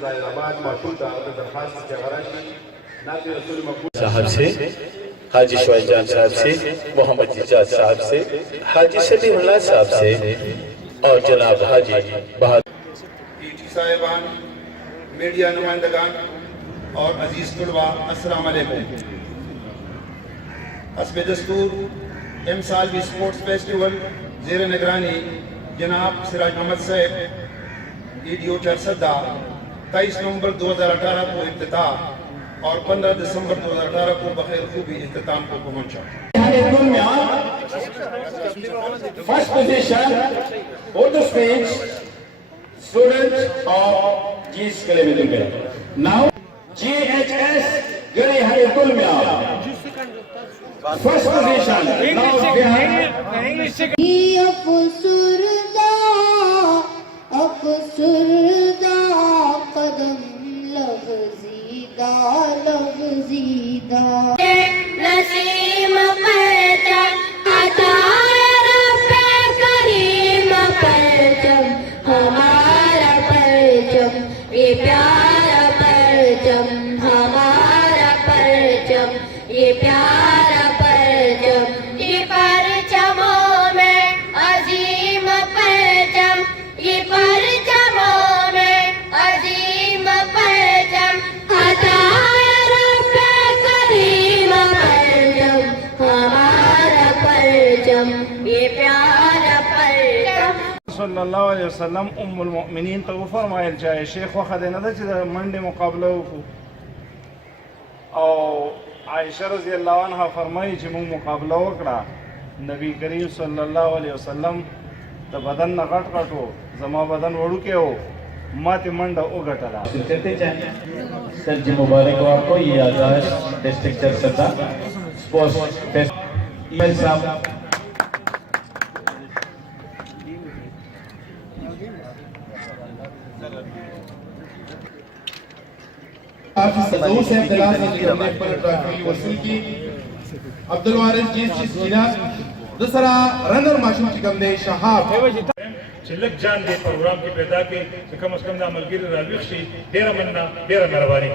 ज़ाहिराबाद माशूम दरखास्त के गराशी नाज़िर रसूल मकबूल साहब से, हाजी शोहजान साहब से, मोहम्मद इजाज साहब से, हाजी सलीमुल्लाह साहब से और जनाब हाजी बहादुर साहिबान, मीडिया नुमाइंदगान और अजीज तुलबा, अस्सलाम वालेकुम। हस्ब दस्तूर एमसाल स्पोर्ट्स फेस्टिवल ज़ेर निगरानी जनाब सिराज मोहम्मद साहब ईडीओ चरसदा 23 नवंबर 2018 को इफ्तिताह और 15 दिसंबर 2018 को बखैर खूबी इख्तिताम को पहुंचा। First position photo speech student of जीस कलेमेदुल नाउ GHS गरी हरिकुल में फर्स्ट पोजीशन नाउ अफसुरदा कदम लग़ज़ीदा लग़ज़ीदा नसीम परचम अता रब्बे करीम परचम हमारा परचम ये प्यारा परचम हमारा परचम ये प्यारा परचम ये परचमों में अजीम परचम ये परचमों में अजीम परचम अता रब्बे करीम परचम हमारा परचम ये प्यारा परचम। सल्लल्लाहु अलैहि वसल्लम उम्मुल मोमिनीन तो फरमाया जाए शेख वखत न द मंडे मुकाबला और आयशा रज़ी अल्लाह अन्हा फरमाई कि मुंग मुकाबला वकड़ा नबी करीम सल्लल्लाहु अलैहि वसल्लम त बदन न घट घटो जमा बदन वड़ू के हो माते मंडा उगटला करते चाहे सर जी मुबारक हो आपको। ये आजाद डिस्ट्रिक्ट चरसदा स्पोर्ट्स फेस्टिवल साहब अब्दुल वारिस दूसरा रनर माशूम चिकमदे शहाब चिल्लक जान दे प्रोग्राम की पैदा के कम अज कम ना मलगिर राविशी डेरा मन्ना डेरा मेहरबानी।